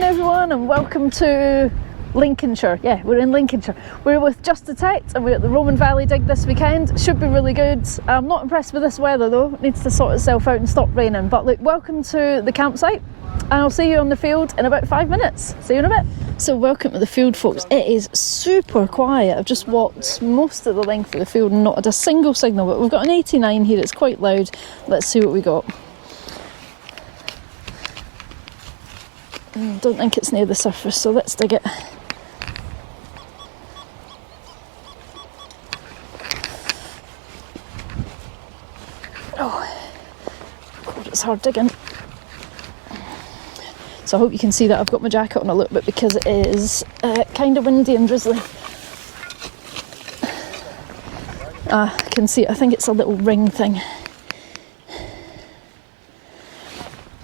morning everyone and welcome to Lincolnshire. Yeah, we're in Lincolnshire. We're with Just Detect and we're at the Roman Valley dig this weekend. Should be really good. I'm not impressed with this weather though. It needs to sort itself out and stop raining. But look, welcome to the campsite and I'll see you on the field in about 5 minutes. See you in a bit. So welcome to the field, folks. It is super quiet. I've just walked most of the length of the field and not had a single signal, but we've got an 89 here. It's quite loud. Let's see what we got. Don't think it's near the surface, so let's dig it. Oh, God, it's hard digging. So I hope you can see that I've got my jacket on a little bit because it is kind of windy and drizzly. I can see it. I think it's a little ring thing.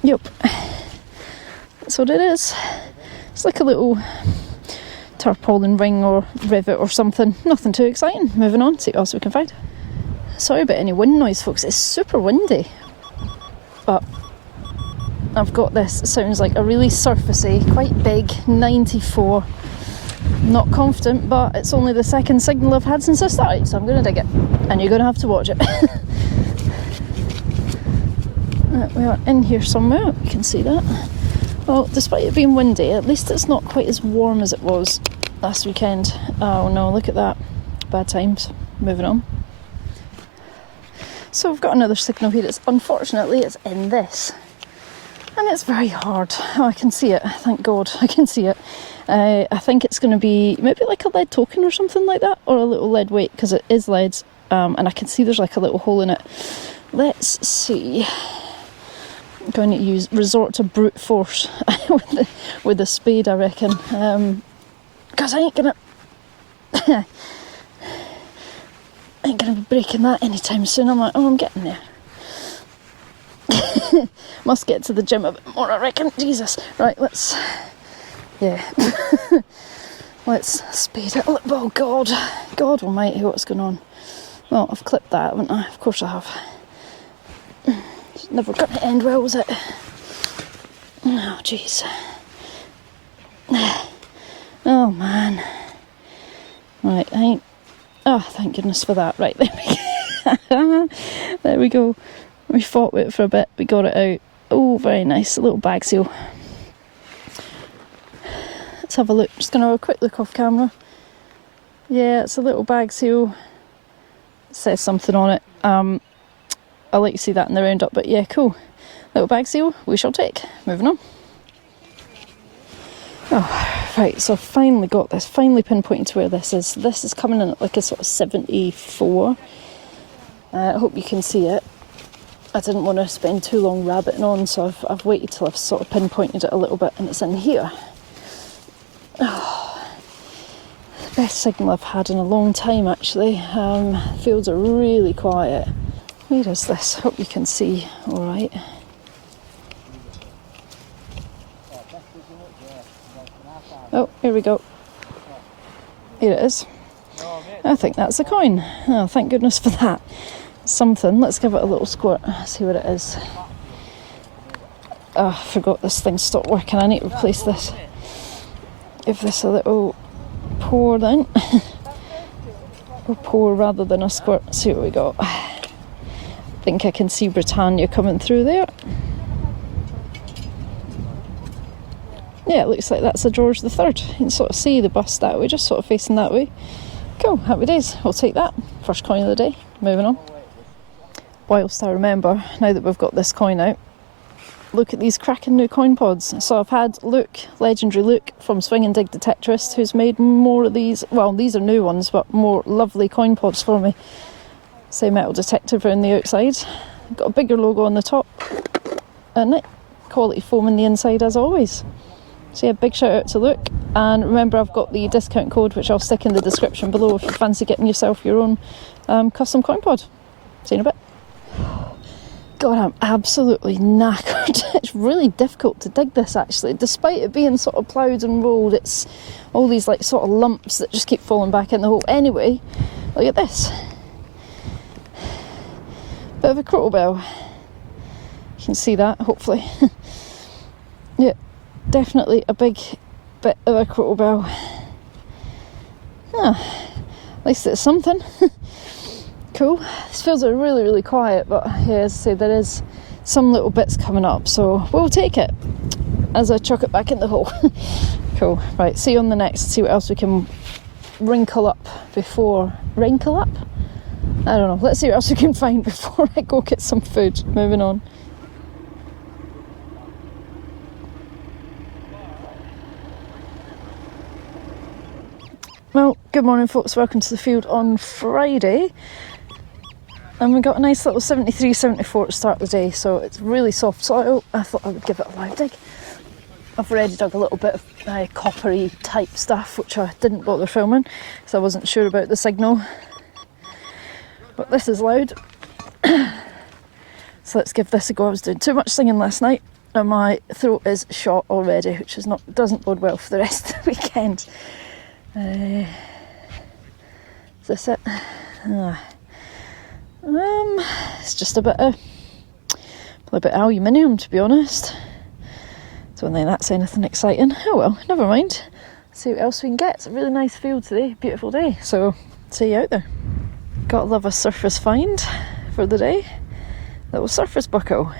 Yep. That's what it is. It's like a little tarpaulin ring or rivet or something. Nothing too exciting. Moving on, see what else we can find. Sorry about any wind noise, folks. It's super windy. But I've got this. It sounds like a really surfacey, quite big 94. Not confident, but it's only the second signal I've had since I started, so I'm going to dig it. And you're going to have to watch it. We are in here somewhere. You can see that. Well, despite it being windy, at least it's not quite as warm as it was last weekend. Oh no, look at that. Bad times. Moving on. So I've got another signal here. Unfortunately, it's in this. And it's very hard. Oh, I can see it. Thank God, I can see it. I think it's going to be maybe like a lead token or something like that, or a little lead weight, because it is lead. And I can see there's like a little hole in it. Let's see. I'm going to resort to brute force with the spade, I reckon, because I ain't gonna be breaking that anytime soon. I'm like, oh, I'm getting there. Must get to the gym a bit more, I reckon. Jesus. Right, let's spade it. Oh God almighty, what's going on? Well, I've clipped that, haven't I? Of course I have. It's never going to end well, was it? Oh, jeez. Oh, man. Right, oh, thank goodness for that. Right, there we go. There we go. We fought with it for a bit. We got it out. Oh, very nice. A little bag seal. Let's have a look. Just going to have a quick look off camera. Yeah, it's a little bag seal. It says something on it. I'll let you see that in the roundup, but yeah, cool. Little bag seal, we shall take. Moving on. Oh, right, so I've finally got this, finally pinpointed to where this is. This is coming in at like a sort of 74. I hope you can see it. I didn't want to spend too long rabbiting on, so I've waited till I've sort of pinpointed it a little bit, and it's in here. Oh, the best signal I've had in a long time, actually. Fields are really quiet. Where is this? Hope you can see all right. Oh, here we go. Here it is. I think that's a coin. Oh, thank goodness for that. Something. Let's give it a little squirt. See what it is. Oh, I forgot this thing stopped working. I need to replace this. Give this a little pour then. Or pour rather than a squirt. See what we got. I think I can see Britannia coming through there. Yeah, it looks like that's a George III. You can sort of see the bust that way, just sort of facing that way. Cool, happy days. We'll take that. First coin of the day. Moving on. Whilst I remember, now that we've got this coin out, look at these cracking new coin pods. So I've had Luke, legendary Luke from Swing and Dig Detectorist, who's made more of these. Well, these are new ones, but more lovely coin pods for me. Say metal detector around the outside. Got a bigger logo on the top, and quality foam in the inside as always. So yeah, big shout out to Luke. And remember, I've got the discount code which I'll stick in the description below if you fancy getting yourself your own custom coin pod. See you in a bit. God, I'm absolutely knackered. It's really difficult to dig this actually, despite it being sort of ploughed and rolled. It's all these like sort of lumps that just keep falling back in the hole. Anyway, look at this. Bit of a crottle bell. You can see that, hopefully. Yeah, definitely a big bit of a crottle bell. At least it's something. Cool. This feels like really, really quiet, but yeah, as I say, there is some little bits coming up, so we'll take it as I chuck it back in the hole. Cool. Right, see you on the next. See what else we can wrinkle up before... Wrinkle up? I don't know. Let's see what else we can find before I go get some food. Moving on. Well, good morning folks, welcome to the field on Friday. And we got a nice little 73-74 to start the day, so it's really soft soil. I thought I would give it a live dig. I've already dug a little bit of coppery type stuff, which I didn't bother filming because I wasn't sure about the signal. But this is loud. So let's give this a go. I was doing too much singing last night and my throat is shot already, which doesn't bode well for the rest of the weekend. Is this it? It's just a bit of aluminium, to be honest. Don't think that's anything exciting. Oh well, never mind. See what else we can get. It's a really nice field today, beautiful day. So see you out there. Gotta love a surface find for the day. Little surface bucko.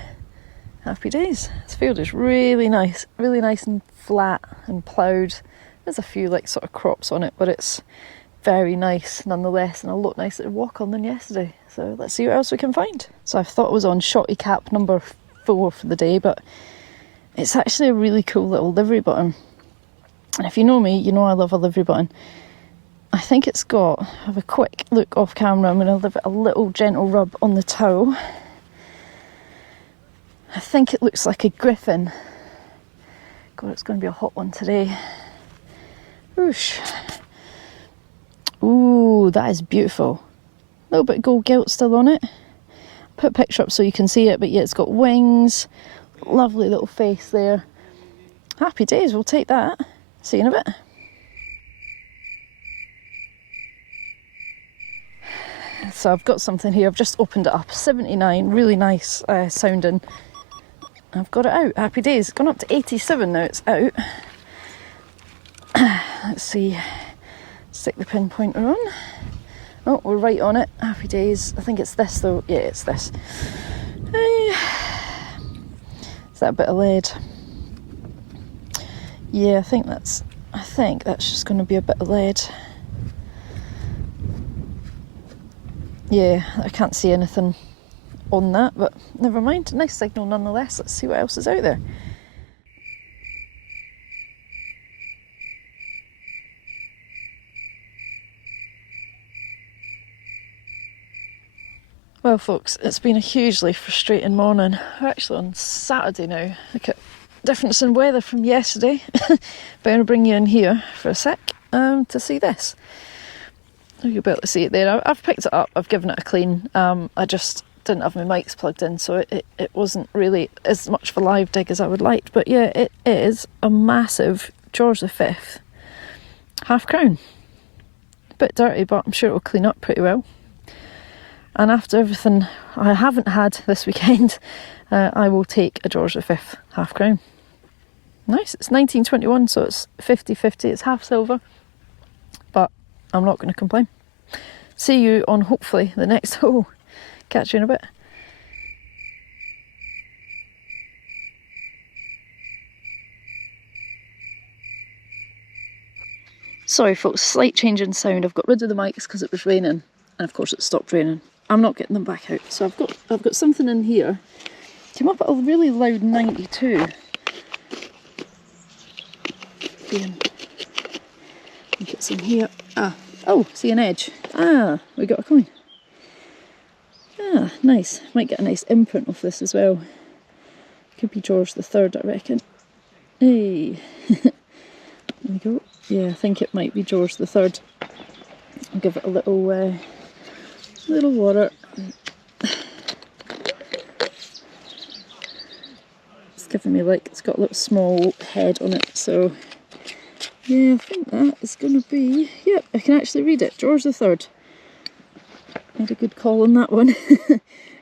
Happy days. This field is really nice and flat and ploughed. There's a few like sort of crops on it, but it's very nice nonetheless, and a lot nicer to walk on than yesterday. So let's see what else we can find. So I thought I was on shotty cap number 4 for the day, but it's actually a really cool little livery button. And if you know me, you know I love a livery button. I think it's got, have a quick look off camera, I'm going to give it a little gentle rub on the toe. I think it looks like a griffin. God, it's going to be a hot one today. Whoosh. Ooh, that is beautiful. A little bit of gold gilt still on it. Put a picture up so you can see it, but yeah, it's got wings. Lovely little face there. Happy days, we'll take that. See you in a bit. So I've got something here, I've just opened it up. 79, really nice sounding. I've got it out, happy days. It's gone up to 87 now, it's out. Let's see, stick the pinpointer on. Oh, we're right on it, happy days. I think it's this though, yeah, it's this. Is that a bit of lead? Yeah, I think that's just going to be a bit of lead. Yeah, I can't see anything on that, but never mind. Nice signal nonetheless. Let's see what else is out there. Well folks, it's been a hugely frustrating morning. We're actually on Saturday now. Look at difference in weather from yesterday. But I'm going to bring you in here for a sec to see this. You'll be able to see it there. I've picked it up, I've given it a clean. I just didn't have my mics plugged in, so it wasn't really as much of a live dig as I would like. But yeah, it is a massive George V half crown. A bit dirty, but I'm sure it'll clean up pretty well. And after everything I haven't had this weekend, I will take a George V half crown. Nice, it's 1921, so it's 50-50, it's half silver. But I'm not going to complain. See you on hopefully the next hole. Catch you in a bit. Sorry folks, slight change in sound. I've got rid of the mics because it was raining, and of course it stopped raining. I'm not getting them back out. So I've got something in here. Came up at a really loud 92. I think it's in here. Oh, see an edge. We got a coin. Nice. Might get a nice imprint of this as well. Could be George III, I reckon. Hey. There we go. Yeah, I think it might be George III. I'll give it a little water. It's giving me like, it's got a little small head on it, so yeah, I think that is going to be, yep, I can actually read it, George III. Made a good call on that one.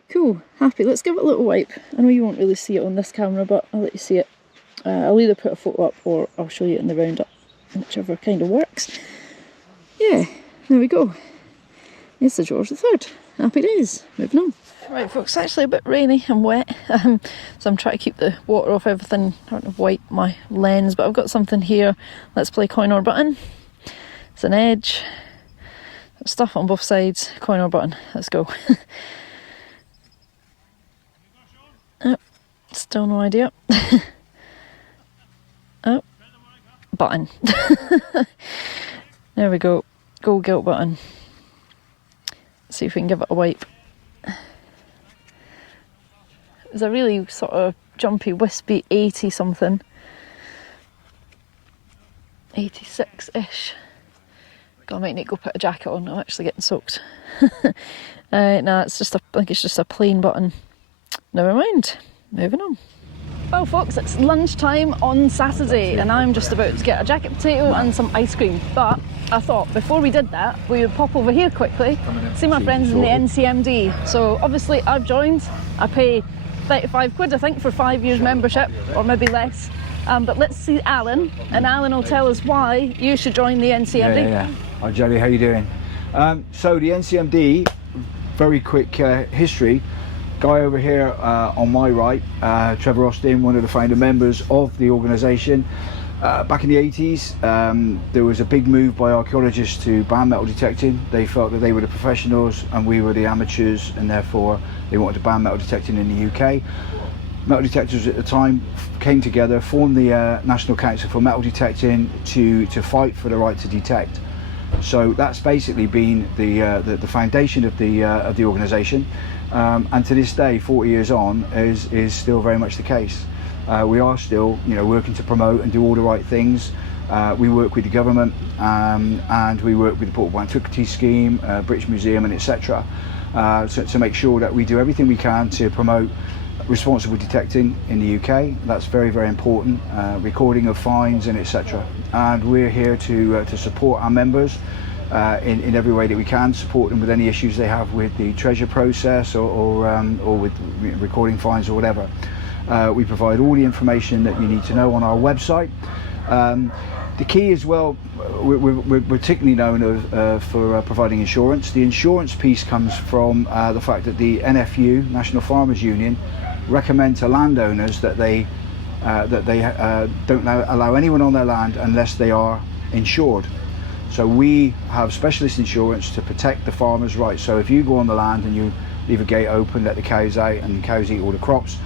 Cool, happy. Let's give it a little wipe. I know you won't really see it on this camera, but I'll let you see it I'll either put a photo up or I'll show you it in the roundup, whichever kind of works. Yeah, there we go. It's the George III. Happy days. Moving on. Right folks, it's actually a bit rainy and wet, so I'm trying to keep the water off everything. I don't have wipe my lens, but I've got something here. Let's play coin or button. It's an edge. Stuff on both sides. Coin or button. Let's go. Oh, still no idea. Oh, button. There we go. Gold gilt button. See if we can give it a wipe. It's a really sort of jumpy, wispy 80 something. 86-ish. God, I might need to go put a jacket on. I'm actually getting soaked. Nah, it's just I think it's just a plain button. Never mind. Moving on. Well folks, it's lunchtime on Saturday and I'm just about to get a jacket potato and some ice cream. But I thought before we did that, we would pop over here quickly, see my friends in the NCMD. So obviously I've joined. I pay 35 quid I think for 5 years membership, or maybe less. But let's see Alan, and Alan will tell us why you should join the NCMD. Yeah. Hi Jelly, how you doing? So the NCMD, very quick history. Guy over here on my right, Trevor Austin, one of the founder members of the organisation. Back in the 80s, there was a big move by archaeologists to ban metal detecting. They felt that they were the professionals and we were the amateurs, and therefore they wanted to ban metal detecting in the UK. Metal detectors at the time came together, formed the National Council for Metal Detecting to fight for the right to detect. So that's basically been the foundation of the organisation, and to this day, 40 years on, is still very much the case. We are still, working to promote and do all the right things. We work with the government, and we work with the Portable Antiquities Scheme, British Museum, and etc. To make sure that we do everything we can to promote responsible detecting in the UK. That's very, very important. Recording of fines and etc. And we're here to support our members in every way that we can. Support them with any issues they have with the treasure process or with recording fines or whatever. We provide all the information that you need to know on our website. The key as well, we're particularly known for providing insurance. The insurance piece comes from the fact that the NFU, National Farmers Union, recommend to landowners that they don't allow anyone on their land unless they are insured. So we have specialist insurance to protect the farmers' rights. So if you go on the land and you leave a gate open, let the cows out, and the cows eat all the crops,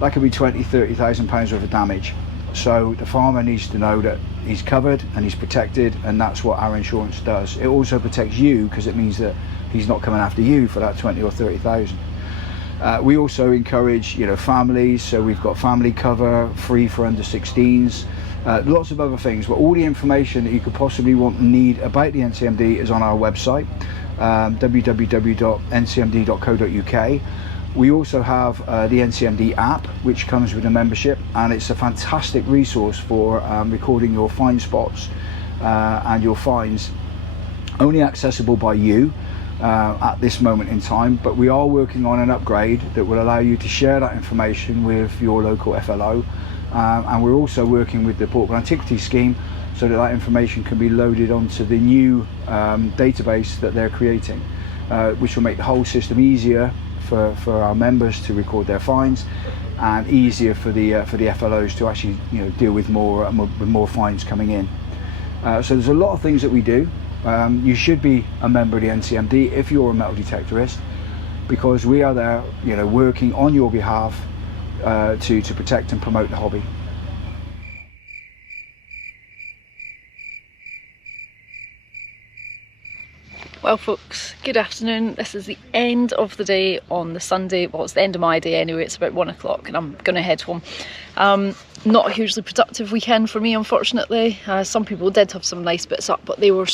that could be £20,000–30,000 worth of damage. So the farmer needs to know that he's covered and he's protected, and that's what our insurance does. It also protects you because it means that he's not coming after you for that 20 or 30,000. We also encourage, families. So we've got family cover, free for under 16s, lots of other things. But all the information that you could possibly want and need about the NCMD is on our website, www.ncmd.co.uk. We also have the NCMD app, which comes with a membership, and it's a fantastic resource for recording your find spots and your finds. Only accessible by you at this moment in time, but we are working on an upgrade that will allow you to share that information with your local FLO, and we're also working with the Portable Antiquities Scheme so that that information can be loaded onto the new database that they're creating, which will make the whole system easier for our members to record their finds, and easier for the FLOs to actually deal with more finds coming in. So there's a lot of things that we do. You should be a member of the NCMD if you're a metal detectorist, because we are there, working on your behalf to protect and promote the hobby. Well folks, good afternoon. This is the end of the day on the Sunday. Well, it's the end of my day anyway. It's about 1 o'clock and I'm going to head home. Not a hugely productive weekend for me, unfortunately. Some people did have some nice bits up, but they were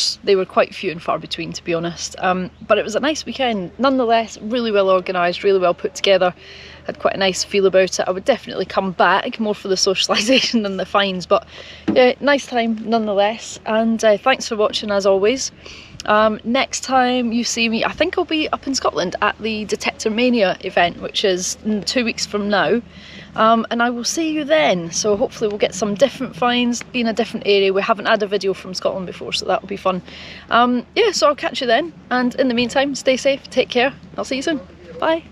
quite few and far between, to be honest. But it was a nice weekend nonetheless. Really well organised, really well put together. Had quite a nice feel about it. I would definitely come back, more for the socialisation than the fines, but yeah, nice time nonetheless. And thanks for watching as always. Next time you see me, I think I'll be up in Scotland at the Detector Mania event, which is 2 weeks from now, and I will see you then. So hopefully we'll get some different finds, be in a different area. We haven't had a video from Scotland before, so that will be fun. Yeah, so I'll catch you then, and in the meantime, stay safe, take care, I'll see you soon. Bye.